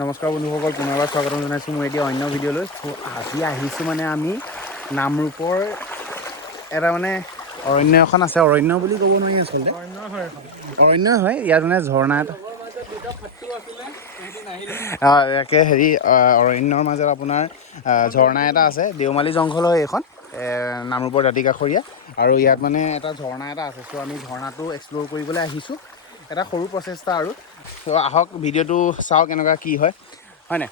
নমস্কাৰ বন্ধুসকল, পুনৰবাৰ স্বাগতম জনাইছোঁ মই এতিয়া অন্য ভিডিঅ'লৈ। আজি আহিছোঁ মানে আমি নামৰূপৰ এটা মানে অৰণ্য এখন আছে, অৰণ্য বুলি ক'ব নোৱাৰি আচলতে, অৰণ্যই হয়। ইয়াত মানে ঝৰ্ণা এটা ইয়াকে অৰণ্যৰ মাজত আপোনাৰ ঝৰ্ণা এটা আছে। দেওমালী জংঘল হয় এইখন, নামৰূপৰ দাঁতিকাষৰীয়া। আৰু ইয়াত মানে এটা ঝৰ্ণা এটা আছে, চ' আমি ঝৰ্ণাটো এক্সপ্ল'ৰ কৰিবলৈ আহিছোঁ। এটা সৰু প্ৰচেষ্টা আৰু চ' আহক ভিডিঅ'টো চাওঁ কেনেকুৱা কি হয়, হয়নে?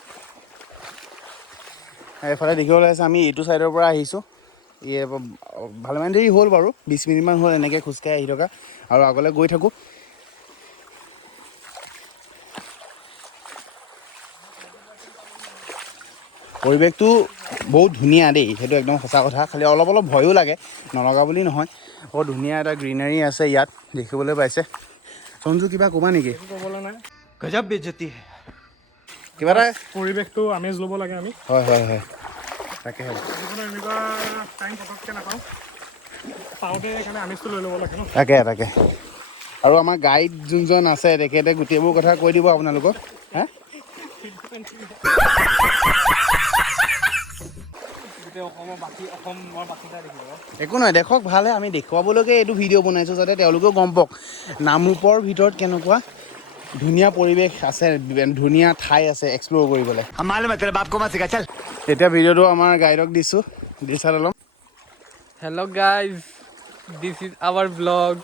এইফালে দেখিবলৈ আছে আমি এইটো ছাইডৰ পৰা আহিছোঁ। ভালেমান দেৰি হ'ল বাৰু, 20 মিনিটমান হ'ল এনেকৈ খোজকাঢ়ি আহি থকা, আৰু আগলৈ গৈ থাকোঁ। পৰিৱেশটো বহুত ধুনীয়া দেই, সেইটো একদম সঁচা কথা। খালি অলপ অলপ ভয়ো লাগে, নলগা বুলি নহয়। বৰ ধুনীয়া এটা গ্ৰীনাৰী আছে ইয়াত দেখিবলৈ পাইছে। সঞ্জু কিবা ক'বা নেকি? ক'বলৈ নাই, গজব বেজ্জতি কিবা এটা পৰিৱেশটো আমেজ ল'ব লাগে আমি। হয় হয় হয়, তাকেহে এনেকুৱা টাইম পটককৈ নাপাওঁ, পাওঁতে সেইকাৰণে আমেজটো লৈ ল'ব লাগে ন। তাকে আৰু আমাৰ গাইড যোনজন আছে তেখেতে গোটেইবোৰ কথা কৈ দিব আপোনালোকক। একো নহয়, দেখক ভালহে, আমি দেখুৱাবলৈকে এইটো ভিডিঅ' বনাইছোঁ, যাতে তেওঁলোকেও গম পাওক নামৰূপৰ ভিতৰত কেনেকুৱা ধুনীয়া পৰিৱেশ আছে, ধুনীয়া ঠাই আছে এক্সপ্ল'ৰ কৰিবলৈ। এতিয়া ভিডিঅ'টো আমাৰ গাইডক দিছোঁ, দি চাই ল'ম। Hello guys, this is our vlog.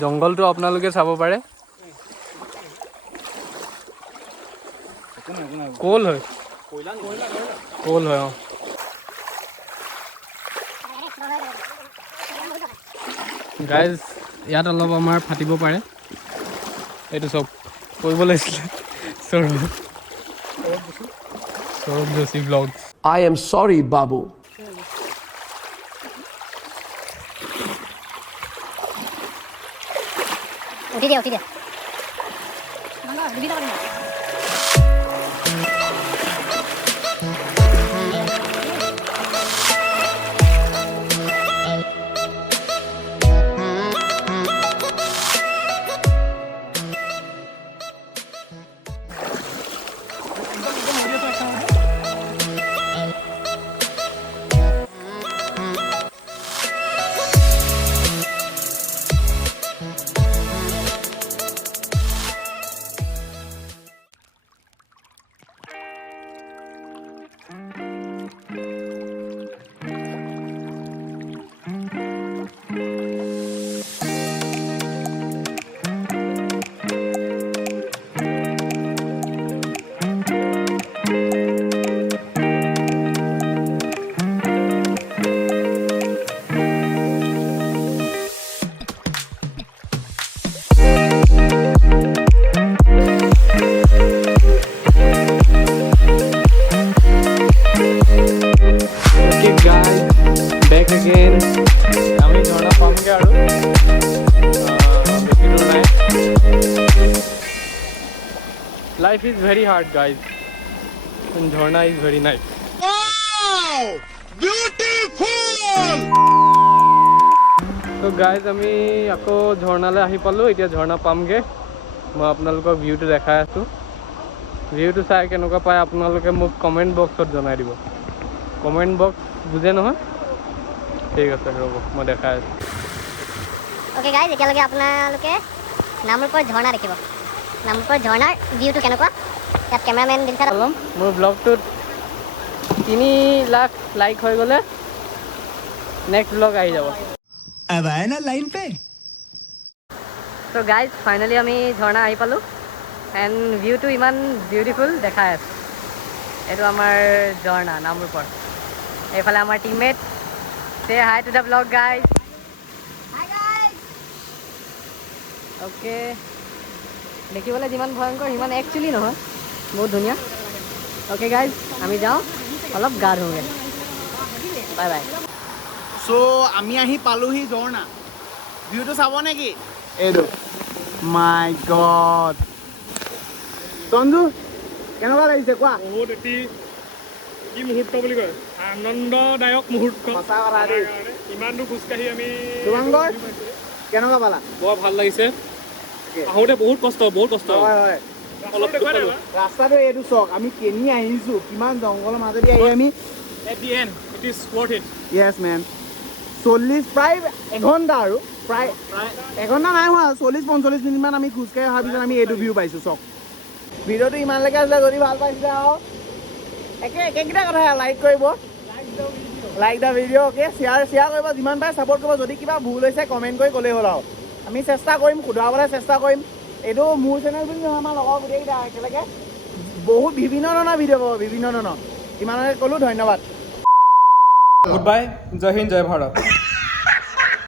জংঘলটো আপোনালোকে চাব পাৰে। কোল হয়, কোল হয়। গাইজ ইয়াত অলপ আমাৰ ফাটিব পাৰে, এইটো চব কৰিব লাগিছিলে। Saurav Joshi blog. I am sorry, Babu. উঠি দিয়া আমি ঝৰ্ণা পামগৈ আৰু বেছি দূৰ নাই। Life is very hard guys, Jharna is very nice. তো গাইজ আমি আকৌ ঝৰ্ণালৈ আহি পালোঁ, এতিয়া ঝৰ্ণা পামগৈ। মই আপোনালোকক ভিউটো দেখাই আছোঁ। ভিউটো চাই কেনেকুৱা পায় আপোনালোকে মোক কমেণ্ট বক্সত জনাই দিব। কমেণ্ট বক্স বুজে নহয়? ঠিক আছে, ৰ'ব মই দেখাই আছোঁ। অ'কে গাইজ, এতিয়ালৈকে আপোনালোকে নামৰূপৰ ঝৰ্ণা দেখিব। নামৰূপৰ ঝৰ্ণাৰ ভিউটো কেনেকুৱা, ইয়াত কেমেৰামেন দিলছা। মোৰ ব্লগটোত 3 লাখ লাইক হৈ গ'লে নেক্সট ব্লগ আহি যাব। अब आए ना लाइन पे। তো গাইজ ফাইনেলি আমি ঝৰ্ণা আহি পালোঁ, এণ্ড ভিউটো ইমান বিউটিফুল দেখাই আছে। এইটো আমাৰ ঝৰ্ণা নামৰূপৰ। এইফালে আমাৰ teammate. Say hi to the vlog guys. Hi guys. Okay. দেখিবলৈ যিমান ভয়ংকৰ সিমান একচুৱেলি নহয়, বহুত ধুনীয়া। অ'কে গাইজ, আমি যাওঁ অলপ গা ধোঁগে। Bye bye. চ' আমি আহি পালোহি ঝৰ্ণা। ভিউটো চাব নেকি? এইটো মাই গড, সঞ্জু কেনেকুৱা লাগিছে কোৱা? বহুত এটি কি মুহূৰ্ত বুলি কয়, আনন্দদায়ক মুহূৰ্ত। সঁচা কথা দেই। ইমান দূৰ খোজকাঢ়ি আমি শুভঙ্কৰ কেনেকুৱা পালা? বৰ ভাল লাগিছে আহোঁতে বহুত কষ্ট হয় অলপ দুখ পালোঁ। ৰাস্তাটো এইটো চাওক, আমি কেনি আহিছোঁ, কিমান জংঘলৰ মাজেদি আহি আমি At the end, it is worth it. Yes man 40 প্ৰায় এঘণ্টা আৰু প্ৰায় এঘণ্টা নাই হোৱা 40-45 মিনিটমান আমি খোজকাঢ়ি অহাৰ পিছত আমি এইটো ভিউ পাইছোঁ চাওক। ভিডিঅ'টো ইমানলৈকে আছিলে, যদি ভাল পাইছিলে আৰু একেকেইটা কথা লাইক কৰিব, like the video' okay, share কৰিব, যিমান পাৰে ছাপোৰ্ট কৰিব। যদি কিবা ভুল হৈছে কমেণ্ট কৰি ক'লেই হ'ল আৰু আমি চেষ্টা কৰিম, শুধৰাবলৈ চেষ্টা কৰিম। এইটো মোৰ চেনেল বুলি নহয়, আমাৰ লগৰ গোটেইকেইটা একেলগে বহুত বিভিন্ন ধৰণৰ ভিডিঅ' পাব, বিভিন্ন ধৰণৰ। ইমানকে ক'লোঁ, ধন্যবাদ। Goodbye, Jai Hind, Jai Bharat.